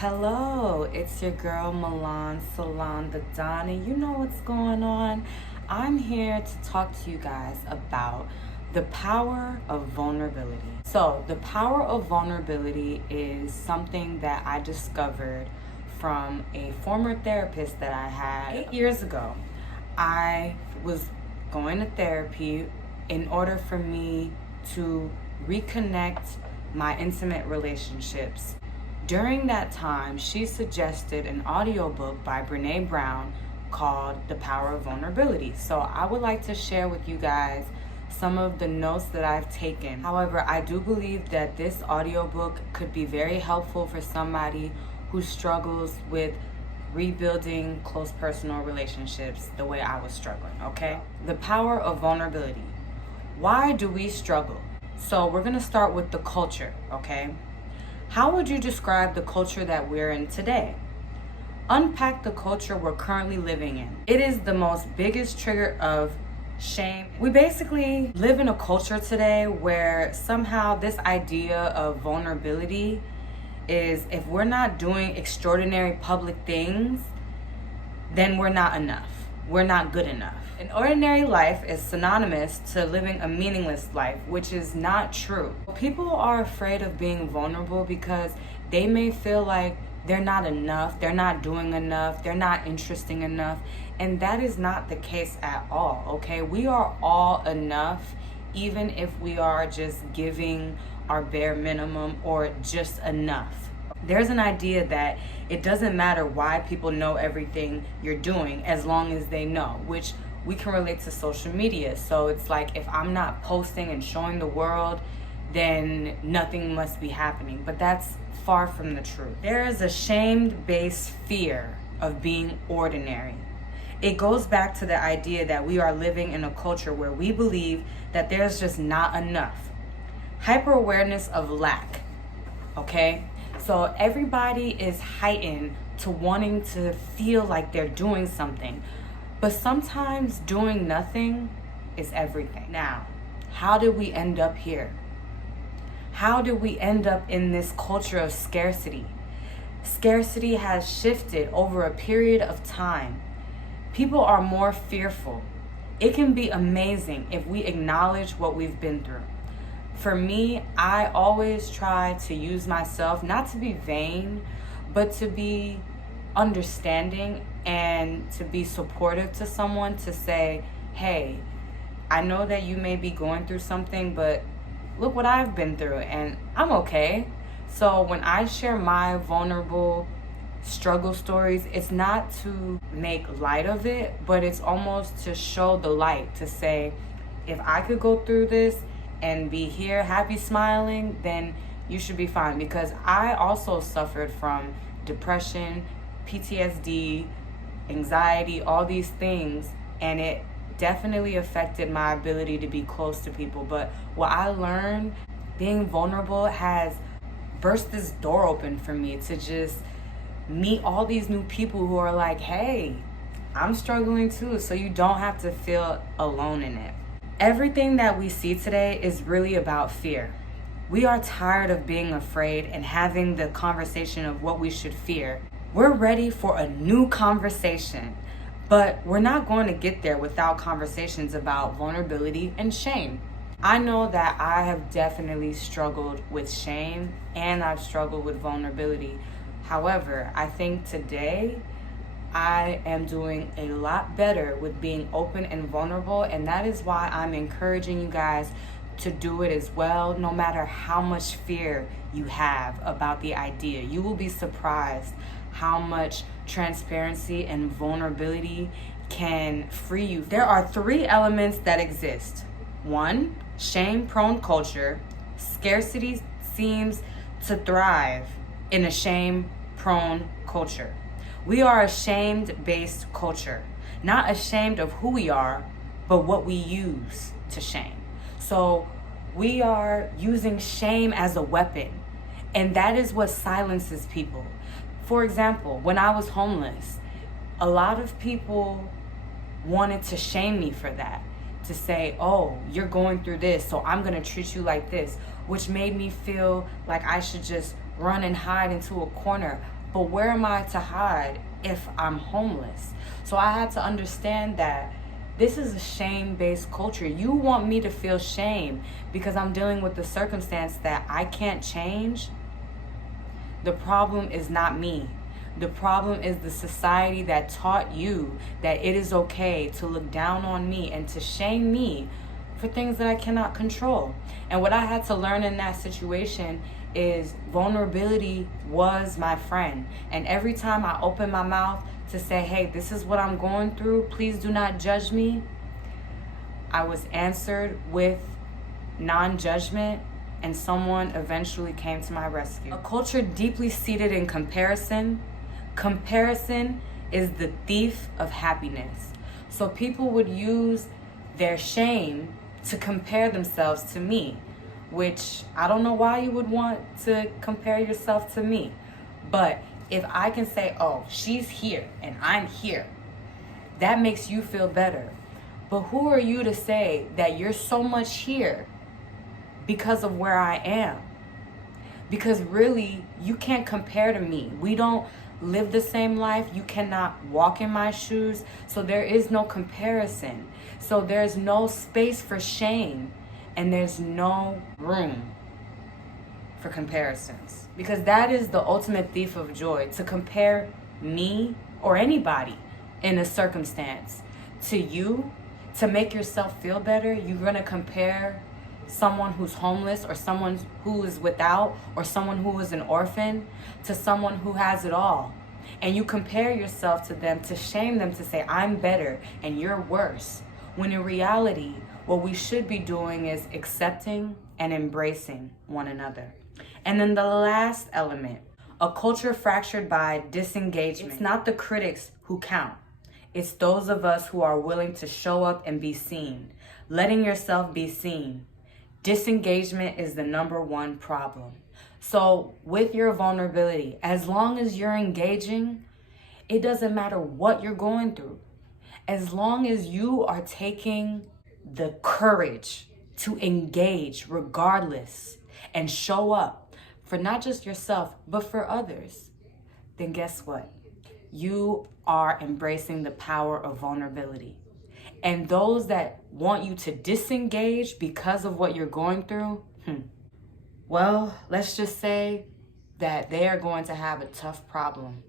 Hello, it's your girl Milan Salon the Donna. You know what's going on. I'm here to talk to you guys about the power of vulnerability. So, the power of vulnerability is something that I discovered from a former therapist that I had 8 years ago. I was going to therapy in order for me to reconnect my intimate relationships. During that time, she suggested an audiobook by Brene Brown called The Power of Vulnerability. So I would like to share with you guys some of the notes that I've taken. However, I do believe that this audiobook could be very helpful for somebody who struggles with rebuilding close personal relationships the way I was struggling, okay? The power of vulnerability. Why do we struggle? So we're gonna start with the culture, okay? How would you describe the culture that we're in today? Unpack the culture we're currently living in. It is the most biggest trigger of shame. We basically live in a culture today where somehow this idea of vulnerability is if we're not doing extraordinary public things, then we're not enough. We're not good enough. An ordinary life is synonymous to living a meaningless life, which is not true. People are afraid of being vulnerable because they may feel like they're not enough, they're not doing enough, they're not interesting enough, and that is not the case at all, okay? We are all enough, even if we are just giving our bare minimum or just enough. There's an idea that it doesn't matter why people know everything you're doing as long as they know, which we can relate to social media. So it's like if I'm not posting and showing the world, then nothing must be happening. But that's far from the truth. There is a shame-based fear of being ordinary. It goes back to the idea that we are living in a culture where we believe that there's just not enough. Hyper-awareness of lack, okay? So everybody is heightened to wanting to feel like they're doing something. But sometimes doing nothing is everything. Now, how did we end up here? How did we end up in this culture of scarcity? Scarcity has shifted over a period of time. People are more fearful. It can be amazing if we acknowledge what we've been through. For me, I always try to use myself, not to be vain, but to be understanding and to be supportive to someone, to say, hey, I know that you may be going through something, but look what I've been through and I'm okay. So when I share my vulnerable struggle stories, it's not to make light of it, but it's almost to show the light, to say, if I could go through this and be here happy smiling, then you should be fine. Because I also suffered from depression, PTSD, anxiety, all these things, and it definitely affected my ability to be close to people. But what I learned, being vulnerable, has burst this door open for me to just meet all these new people who are like, hey, I'm struggling too, so you don't have to feel alone in it. Everything that we see today is really about fear. We are tired of being afraid and having the conversation of what we should fear. We're ready for a new conversation, but we're not going to get there without conversations about vulnerability and shame. I know that I have definitely struggled with shame and I've struggled with vulnerability. However, I think today I am doing a lot better with being open and vulnerable, and that is why I'm encouraging you guys to do it as well, no matter how much fear you have about the idea. You will be surprised how much transparency and vulnerability can free you. There are 3 elements that exist. 1, shame-prone culture. Scarcity seems to thrive in a shame-prone culture. We are a shame-based culture, not ashamed of who we are, but what we use to shame. So we are using shame as a weapon, and that is what silences people. For example, when I was homeless, a lot of people wanted to shame me for that, to say, oh, you're going through this, so I'm gonna treat you like this, which made me feel like I should just run and hide into a corner. But where am I to hide if I'm homeless? So I had to understand that this is a shame-based culture. You want me to feel shame because I'm dealing with the circumstance that I can't change? The problem is not me. The problem is the society that taught you that it is okay to look down on me and to shame me for things that I cannot control. And what I had to learn in that situation is vulnerability was my friend. And every time I opened my mouth to say, hey, this is what I'm going through, please do not judge me, I was answered with non-judgment, and someone eventually came to my rescue. A culture deeply seated in comparison. Comparison is the thief of happiness. So people would use their shame to compare themselves to me, which I don't know why you would want to compare yourself to me. But if I can say, oh, she's here and I'm here, that makes you feel better. But who are you to say that you're so much here because of where I am? Because really, you can't compare to me. We don't live the same life. You cannot walk in my shoes. So there is no comparison. So there's no space for shame, and there's no room for comparisons. Because that is the ultimate thief of joy, to compare me or anybody in a circumstance to you, to make yourself feel better. You're gonna compare someone who's homeless or someone who is without or someone who is an orphan to someone who has it all. And you compare yourself to them to shame them, to say, I'm better and you're worse. When in reality, what we should be doing is accepting and embracing one another. And then the last element, a culture fractured by disengagement. It's not the critics who count. It's those of us who are willing to show up and be seen. Letting yourself be seen. Disengagement is the number one problem. So with your vulnerability, as long as you're engaging, it doesn't matter what you're going through. As long as you are taking the courage to engage regardless and show up for not just yourself, but for others, then guess what? You are embracing the power of vulnerability. And those that want you to disengage because of what you're going through, well, let's just say that they are going to have a tough problem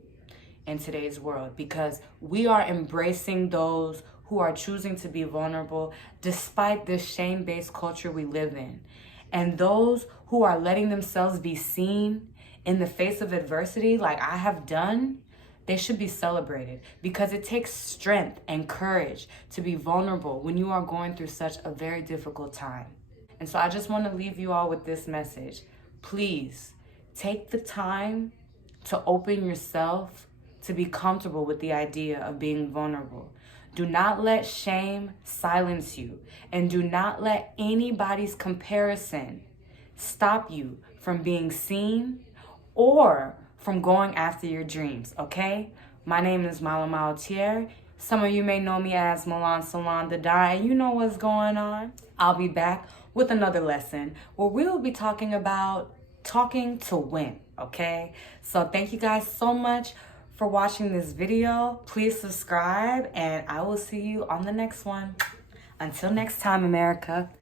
in today's world, because we are embracing those who are choosing to be vulnerable despite this shame-based culture we live in. And those who are letting themselves be seen in the face of adversity, like I have done, they should be celebrated, because it takes strength and courage to be vulnerable when you are going through such a very difficult time. And so I just want to leave you all with this message. Please take the time to open yourself, to be comfortable with the idea of being vulnerable. Do not let shame silence you, and do not let anybody's comparison stop you from being seen or from going after your dreams, okay? My name is Mahotiere. Some of you may know me as Milan Salon the Dye, and you know what's going on. I'll be back with another lesson where we will be talking about talking to win, okay? So thank you guys so much for watching this video. Please subscribe, and I will see you on the next one. Until next time, America.